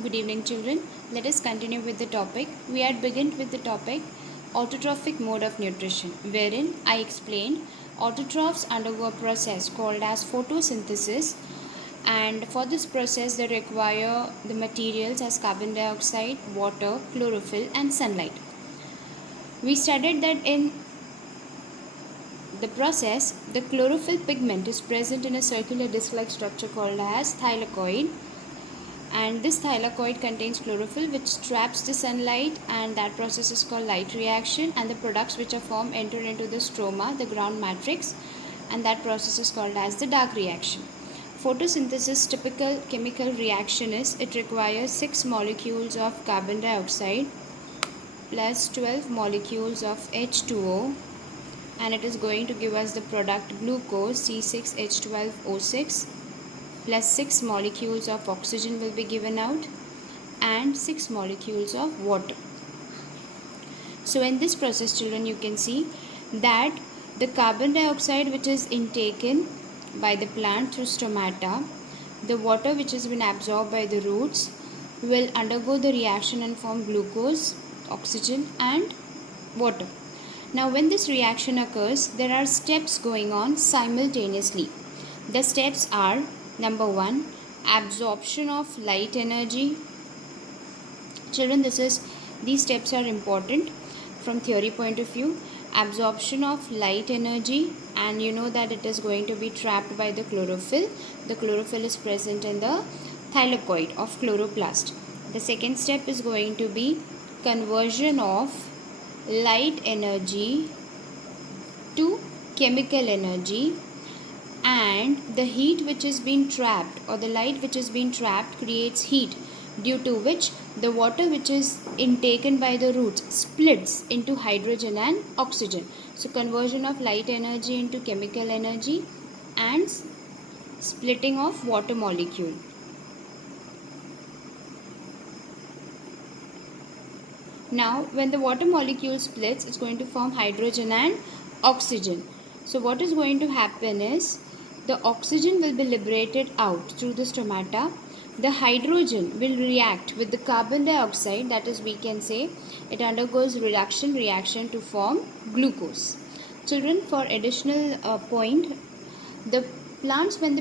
Good evening, children. Let us continue with the topic. We had begun with the topic autotrophic mode of nutrition, wherein I explained autotrophs undergo a process called as photosynthesis, and for this process they require the materials as carbon dioxide, water, chlorophyll, and sunlight. We studied that in the process, the chlorophyll pigment is present in a circular disc-like structure called as thylakoid, and this thylakoid contains chlorophyll which traps the sunlight, and that process is called light reaction, and the products which are formed enter into the stroma, the ground matrix, and that process is called as the dark reaction. Photosynthesis typical chemical reaction is it requires 6 molecules of carbon dioxide plus 12 molecules of H2O, and it is going to give us the product glucose C6H12O6 plus 6 molecules of oxygen will be given out and 6 molecules of water. So in this process, children, you can see that the carbon dioxide which is intaken by the plant through stomata, the water which has been absorbed by the roots will undergo the reaction and form glucose, oxygen and water. Now when this reaction occurs, there are steps going on simultaneously. The steps are: number 1, absorption of light energy. Children, these steps are important from theory point of view. Absorption of light energy, and you know that it is going to be trapped by the chlorophyll. The chlorophyll is present in the thylakoid of chloroplast. The second step is going to be conversion of light energy to chemical energy, and the heat which is being trapped, or the light which is being trapped, creates heat, due to which the water which is intaken by the roots splits into hydrogen and oxygen. So conversion of light energy into chemical energy and splitting of water molecule. Now when the water molecule splits, it's going to form hydrogen and oxygen. So what is going to happen is the oxygen will be liberated out through the stomata. The hydrogen will react with the carbon dioxide, that is, we can say it undergoes reaction to form glucose. Children, for additional point, the plants when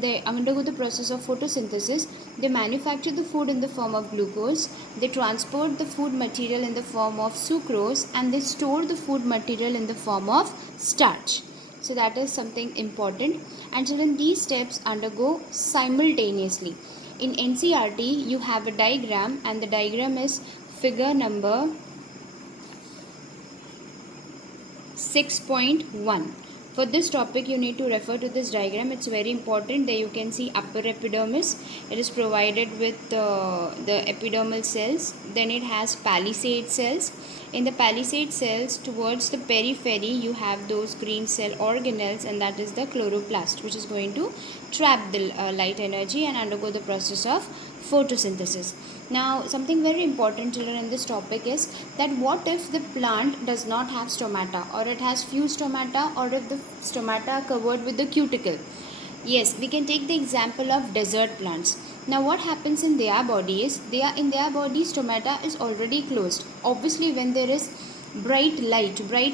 they undergo the process of photosynthesis, they manufacture the food in the form of glucose, they transport the food material in the form of sucrose, and they store the food material in the form of starch. So that is something important, and children, these steps undergo simultaneously. In NCERT you have a diagram, and the diagram is figure number 6.1. For this topic you need to refer to this diagram. It's very important. There you can see upper epidermis. It is provided with the epidermal cells. Then it has palisade cells. In the palisade cells, towards the periphery, you have those green cell organelles, and that is the chloroplast, which is going to trap the light energy and undergo the process of photosynthesis. Now something very important, children, in this topic is that what if the plant does not have stomata, or it has few stomata, or if the stomata are covered with the cuticle? Yes, we can take the example of desert plants. Now what happens in their body is, stomata is already closed. Obviously when there is bright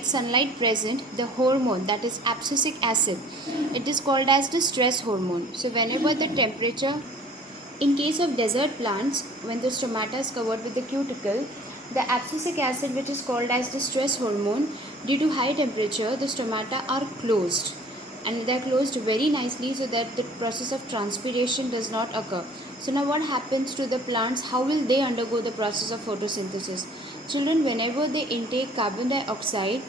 sunlight present, the hormone, that is abscisic acid, it is called as the stress hormone. So whenever the temperature, in case of desert plants, when the stomata is covered with the cuticle, the abscisic acid, which is called as the stress hormone, due to high temperature, the stomata are closed, and they are closed very nicely so that the process of transpiration does not occur. So now what happens to the plants? How will they undergo the process of photosynthesis? Children, whenever they intake carbon dioxide,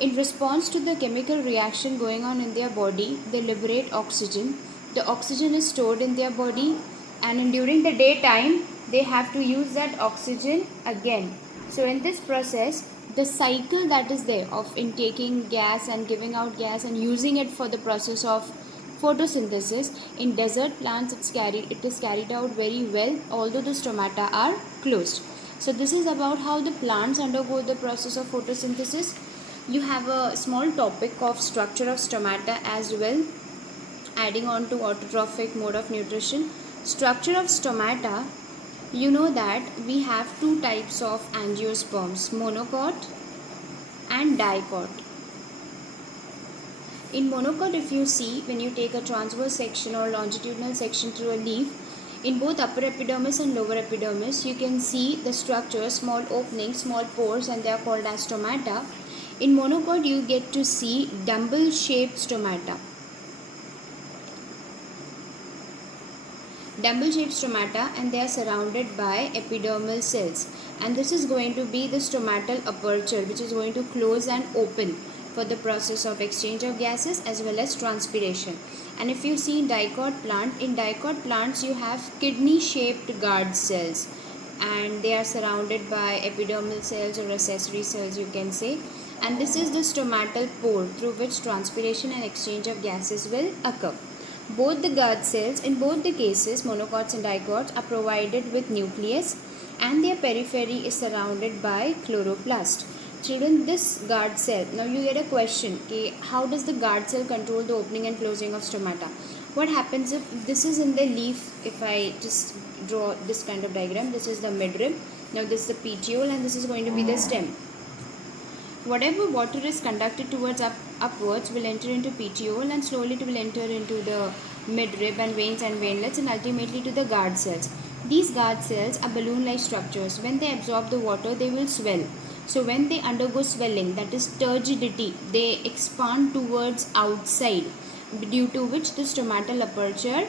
in response to the chemical reaction going on in their body, they liberate oxygen. The oxygen is stored in their body, and during the daytime they have to use that oxygen again. So in this process, the cycle that is there of intaking gas and giving out gas and using it for the process of photosynthesis, in desert plants it is carried out very well, although the stomata are closed. So this is about how the plants undergo the process of photosynthesis. You have a small topic of structure of stomata as well, adding on to autotrophic mode of nutrition. Structure of stomata. You know that we have two types of angiosperms, monocot and dicot. In monocot, if you see, when you take a transverse section or longitudinal section through a leaf, in both upper epidermis and lower epidermis, you can see the structure, small openings, small pores, and they are called as stomata. In monocot, you get to see dumbbell-shaped stomata. Dumbbell-shaped stomata, and they are surrounded by epidermal cells. And this is going to be the stomatal aperture, which is going to close and open for the process of exchange of gases as well as transpiration. And if you see in dicot plants you have kidney-shaped guard cells, and they are surrounded by epidermal cells or accessory cells, you can say. And this is the stomatal pore through which transpiration and exchange of gases will occur. Both the guard cells, in both the cases, monocots and dicots, are provided with nucleus, and their periphery is surrounded by chloroplast. Children, this guard cell, now you get a question, okay, how does the guard cell control the opening and closing of stomata? What happens if this is in the leaf? If I just draw this kind of diagram, this is the midrib, now this is the petiole, and this is going to be the stem. Whatever water is conducted towards upwards will enter into petiole, and slowly it will enter into the midrib and veins and veinlets, and ultimately to the guard cells. These guard cells are balloon-like structures. When they absorb the water, they will swell. So when they undergo swelling, that is turgidity, they expand towards outside, due to which the stomatal aperture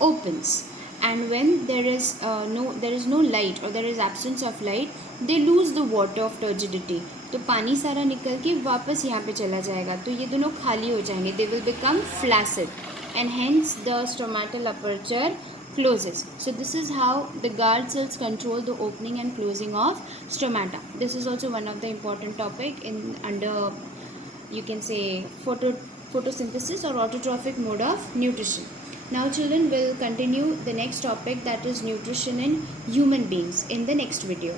opens. And when there is no light, or there is absence of light, they lose the water of turgidity. तो पानी सारा निकल के वापस यहाँ पे चला जाएगा, तो ये दोनों खाली हो जाएंगे. They will become flaccid, and hence the stomatal aperture closes. So this is how the guard cells control the opening and closing of stomata. This is also one of the important topic in under, you can say, photosynthesis or autotrophic mode of nutrition. Now children, will continue the next topic, that is nutrition in human beings, in the next video.